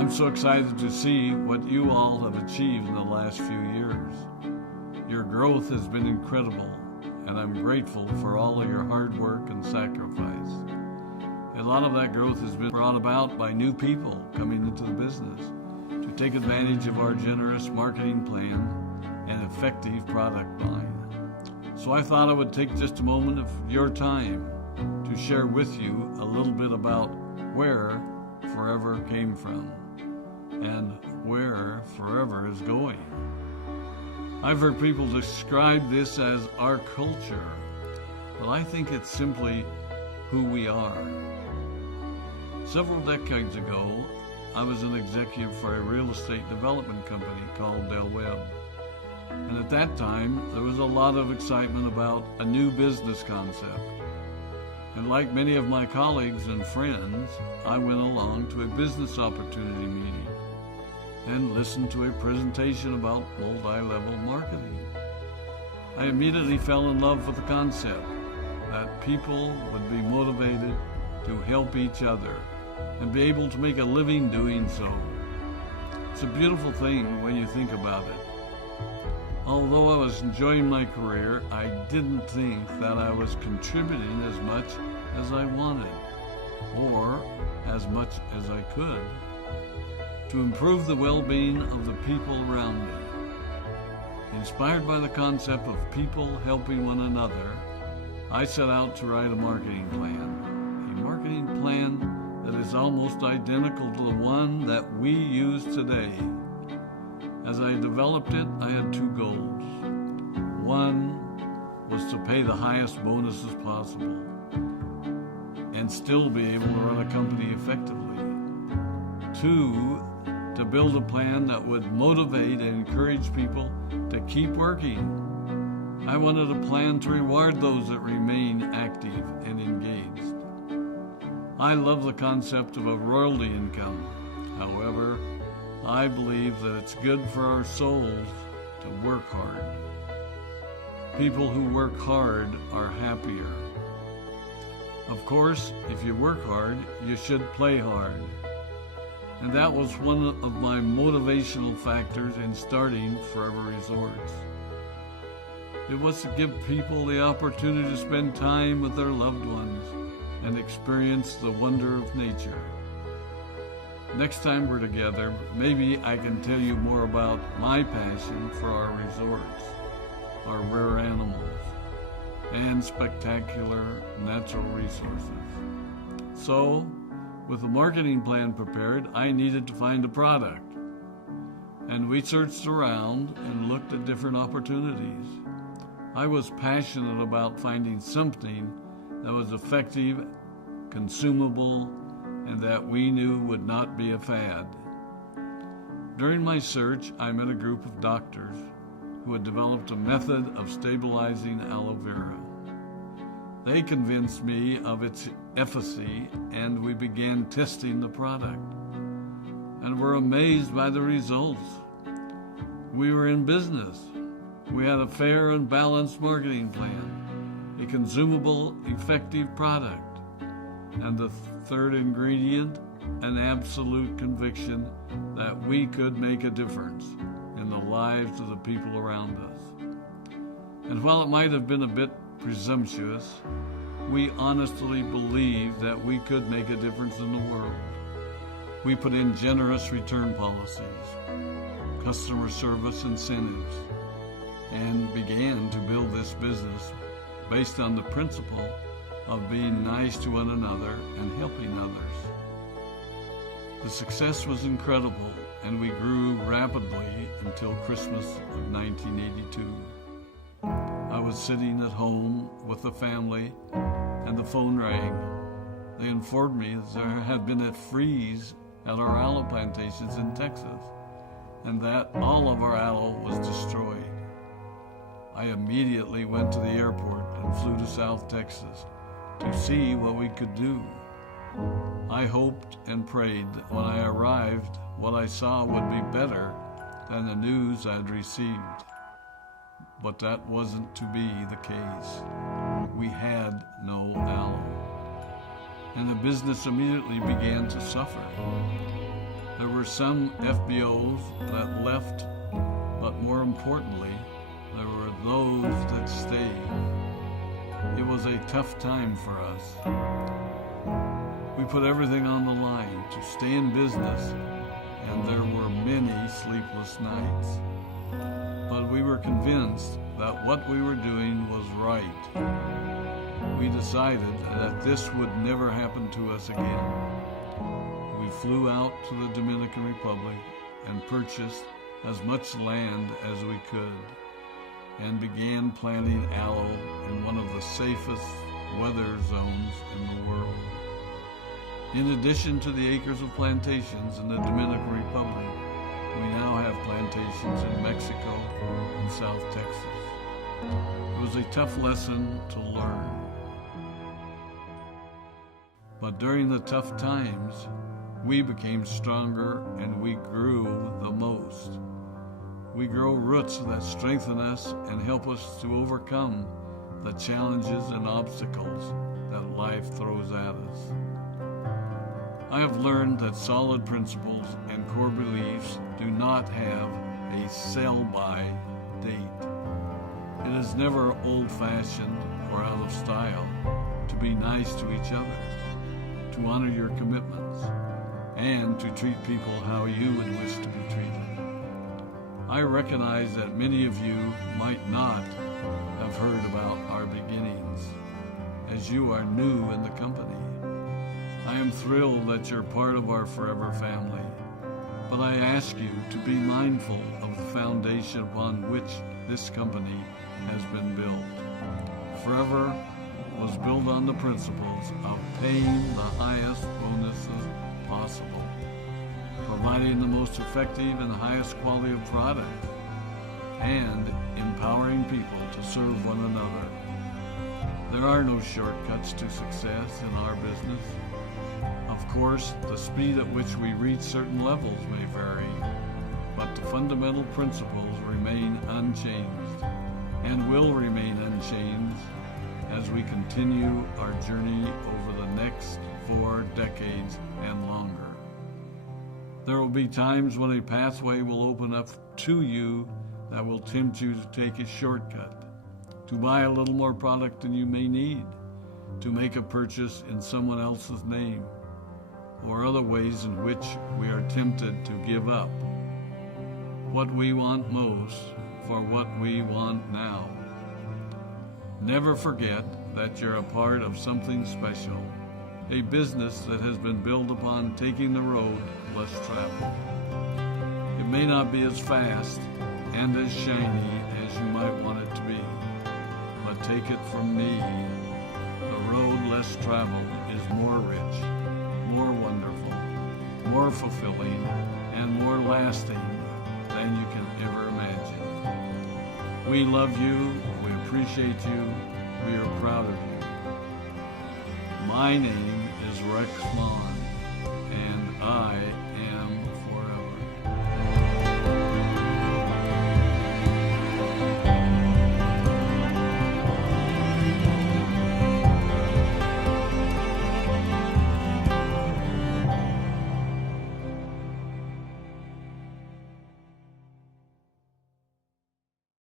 I'm so excited to see what you all have achieved in the last few years. Your growth has been incredible, and I'm grateful for all of your hard work and sacrifice. A lot of that growth has been brought about by new people coming into the business to take advantage of our generous marketing plan and effective product line. So I thought I would take just a moment of your time to share with you a little bit about where Forever came from and where Forever is going. I've heard people describe this as our culture, but I think it's simply who we are. Several decades ago, I was an executive for a real estate development company called Del Webb. And at that time, there was a lot of excitement about a new business concept. And like many of my colleagues and friends, I went along to a business opportunity meeting and listened to a presentation about multi-level marketing. I immediately fell in love with the concept that people would be motivated to help each other and be able to make a living doing so. It's a beautiful thing when you think about it. Although I was enjoying my career, I didn't think that I was contributing as much as I wanted, or as much as I could, to improve the well-being of the people around me. Inspired by the concept of people helping one another, I set out to write a marketing plan that is almost identical to the one that we use today. As I developed it, I had two goals. One was to pay the highest bonuses possible and still be able to run a company effectively. Two, to build a plan that would motivate and encourage people to keep working. I wanted a plan to reward those that remain active and engaged. I love the concept of a royalty income. However, I believe that it's good for our souls to work hard. People who work hard are happier. Of course, if you work hard, you should play hard. And that was one of my motivational factors in starting Forever Resorts. It was to give people the opportunity to spend time with their loved ones and experience the wonder of nature. Next time we're together, maybe I can tell you more about my passion for our resorts, our rare animals, and spectacular natural resources. So, with the marketing plan prepared, I needed to find a product. And we searched around and looked at different opportunities. I was passionate about finding something that was effective, consumable, and that we knew would not be a fad. During my search, I met a group of doctors who had developed a method of stabilizing aloe vera. They convinced me of its efficacy, and we began testing the product, and were amazed by the results. We were in business. We had a fair and balanced marketing plan, a consumable, effective product, and the third ingredient, an absolute conviction that we could make a difference in the lives of the people around us. And while it might have been a bit presumptuous, we honestly believed that we could make a difference in the world. We put in generous return policies, customer service incentives, and began to build this business based on the principle of being nice to one another and helping others. The success was incredible, and we grew rapidly until Christmas of 1982. I was sitting at home with the family, and the phone rang. They informed me that there had been a freeze at our aloe plantations in Texas, and that all of our aloe was destroyed. I immediately went to the airport and flew to South Texas to see what we could do. I hoped and prayed that when I arrived, what I saw would be better than the news I'd received. But that wasn't to be the case. We had no aloe, and the business immediately began to suffer. There were some FBOs that left, but more importantly, there were those that stayed. It was a tough time for us. We put everything on the line to stay in business, and there were many sleepless nights. But we were convinced that what we were doing was right. We decided that this would never happen to us again. We flew out to the Dominican Republic and purchased as much land as we could and began planting aloe in one of the safest weather zones in the world. In addition to the acres of plantations in the Dominican Republic, we now have plantations in Mexico and South Texas. It was a tough lesson to learn. But during the tough times, we became stronger and we grew the most. We grow roots that strengthen us and help us to overcome the challenges and obstacles that life throws at us. I have learned that solid principles and core beliefs do not have a sell-by date. It is never old-fashioned or out of style to be nice to each other, to honor your commitments, and to treat people how you would wish to be treated. I recognize that many of you might not have heard about our beginnings, as you are new in the company. I am thrilled that you're part of our forever family, but I ask you to be mindful of the foundation upon which this company has been built. Forever was built on the principles of paying the highest bonuses possible, providing the most effective and highest quality of product, and empowering people to serve one another. There are no shortcuts to success in our business. Of course, the speed at which we reach certain levels may vary, but the fundamental principles remain unchanged and will remain unchanged as we continue our journey over the next 4 decades and longer. There will be times when a pathway will open up to you that will tempt you to take a shortcut, to buy a little more product than you may need, to make a purchase in someone else's name, or other ways in which we are tempted to give up what we want most for what we want now. Never forget that you're a part of something special, a business that has been built upon taking the road less traveled. It may not be as fast and as shiny as you might want it to be, but take it from me, the road less traveled is more rich, more wonderful, more fulfilling, and more lasting than you can ever imagine. We love you, we appreciate you, we are proud of you. My name is Rex Vaughn, and I am